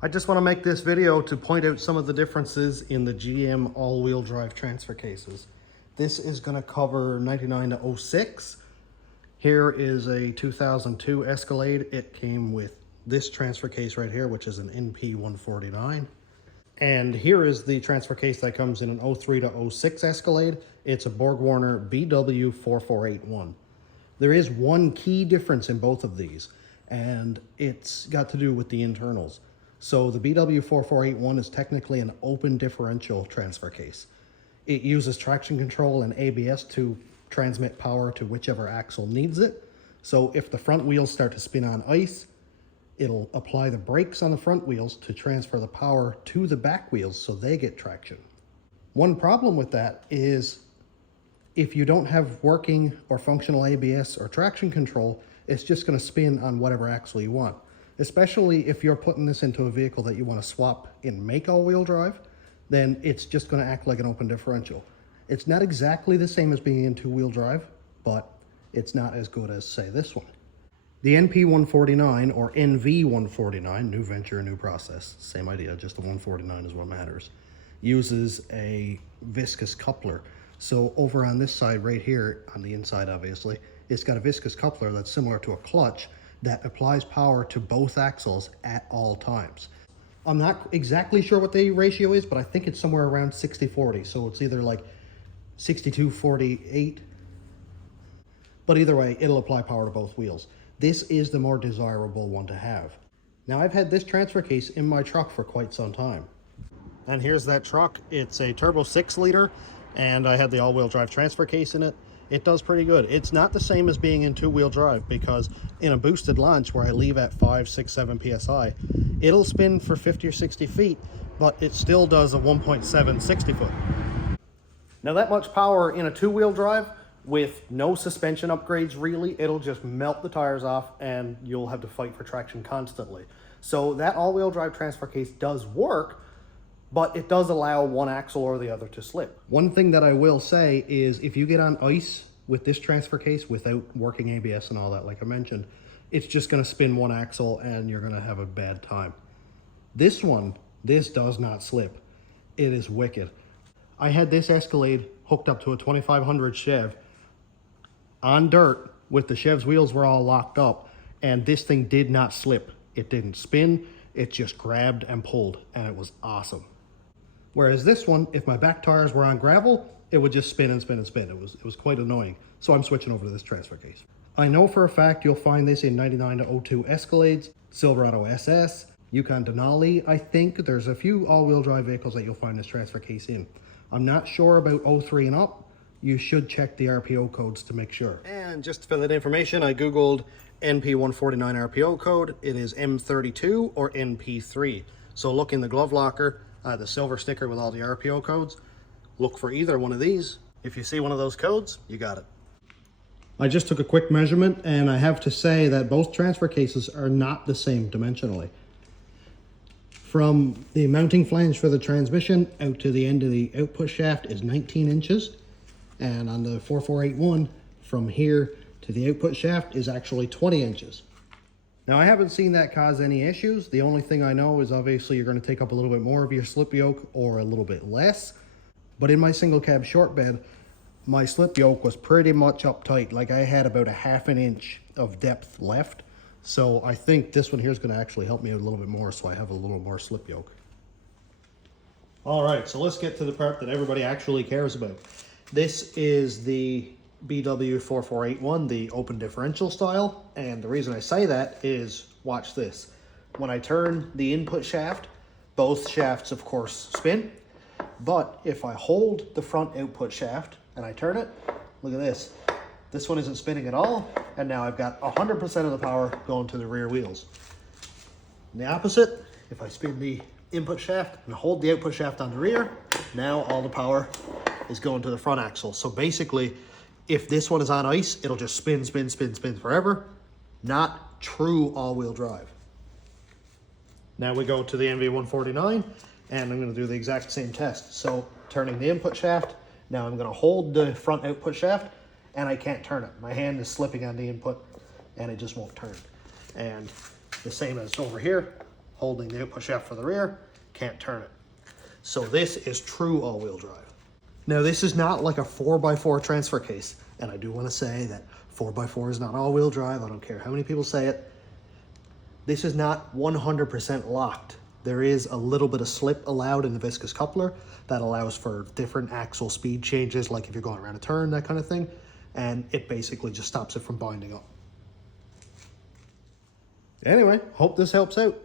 I just want to make this video to point out some of the differences in the GM all-wheel drive transfer cases. This is going to cover 99 to 06. Here is a 2002 Escalade. It came with this transfer case right here, which is an NP149. And here is the transfer case that comes in an 03 to 06 Escalade. It's a BorgWarner BW4481. There is one key difference in both of these, and it's got to do with the internals. So the BW4481 is technically an open differential transfer case. It uses traction control and ABS to transmit power to whichever axle needs it. So if the front wheels start to spin on ice, it'll apply the brakes on the front wheels to transfer the power to the back wheels so they get traction. One problem with that is if you don't have working or functional ABS or traction control, it's just going to spin on whatever axle you want. Especially if you're putting this into a vehicle that you want to swap in make all-wheel drive, then it's just going to act like an open differential. It's not exactly the same as being in two-wheel drive, but it's not as good as, say, this one. The NP149 or NV149, new venture, new process, same idea, just the 149 is what matters, uses a viscous coupler. So over on this side right here, on the inside obviously, it's got a viscous coupler that's similar to a clutch that applies power to both axles at all times. I'm not exactly sure what the ratio is, but I think it's somewhere around 60-40. So it's either like 62-48, but either way, it'll apply power to both wheels. This is the more desirable one to have. Now I've had this transfer case in my truck for quite some time. And here's that truck. It's a turbo 6-liter, and I had the all-wheel drive transfer case in it. It does pretty good. It's not the same as being in two-wheel drive, because in a boosted launch where I leave at 5, 6, 7 PSI, it'll spin for 50 or 60 feet, but it still does a 1.7 60 foot. Now that much power in a two-wheel drive with no suspension upgrades really, it'll just melt the tires off and you'll have to fight for traction constantly. So that all-wheel drive transfer case does work, but it does allow one axle or the other to slip. One thing that I will say is if you get on ice with this transfer case without working ABS and all that, like I mentioned, it's just gonna spin one axle and you're gonna have a bad time. This one, this does not slip. It is wicked. I had this Escalade hooked up to a 2500 Chev on dirt with the Chev's wheels were all locked up, and this thing did not slip. It didn't spin, it just grabbed and pulled, and it was awesome. Whereas this one, if my back tires were on gravel, it would just spin and spin and spin. It was quite annoying. So I'm switching over to this transfer case. I know for a fact you'll find this in 99 to 02 Escalades, Silverado SS, Yukon Denali. I think there's a few all-wheel drive vehicles that you'll find this transfer case in. I'm not sure about 03 and up. You should check the RPO codes to make sure. And just to fill that information, I Googled NP149 RPO code. It is M32 or NP3. So look in the glove locker, the silver sticker with all the RPO codes. Look for either one of these. If you see one of those codes, you got it. I just took a quick measurement, and I have to say that both transfer cases are not the same dimensionally. From the mounting flange for the transmission out to the end of the output shaft is 19 inches. And on the 4481, from here to the output shaft is actually 20 inches. Now I haven't seen that cause any issues. The only thing I know is obviously you're going to take up a little bit more of your slip yoke or a little bit less. But in my single cab short bed, my slip yoke was pretty much uptight. Like I had about a ½ inch of depth left. So I think this one here is going to actually help me a little bit more, so I have a little more slip yoke. All right, so let's get to the part that everybody actually cares about. This is the BW4481, the open differential style. And the reason I say that is, watch this. When I turn the input shaft, both shafts of course spin. But if I hold the front output shaft and I turn it, look at this. This one isn't spinning at all. And now I've got 100% of the power going to the rear wheels. And the opposite, if I spin the input shaft and hold the output shaft on the rear, now all the power is going to the front axle. So basically, if this one is on ice, it'll just spin, spin, spin, spin forever. Not true all-wheel drive. Now we go to the NV149, and I'm going to do the exact same test. So turning the input shaft, now I'm going to hold the front output shaft, and I can't turn it. My hand is slipping on the input, and it just won't turn. And the same as over here, holding the output shaft for the rear, can't turn it. So this is true all-wheel drive. Now this is not like a 4x4 transfer case, and I do want to say that 4x4 is not all-wheel drive. I don't care how many people say it. This is not 100% locked. There is a little bit of slip allowed in the viscous coupler that allows for different axle speed changes, like if you're going around a turn, that kind of thing, and it basically just stops it from binding up. Anyway, hope this helps out.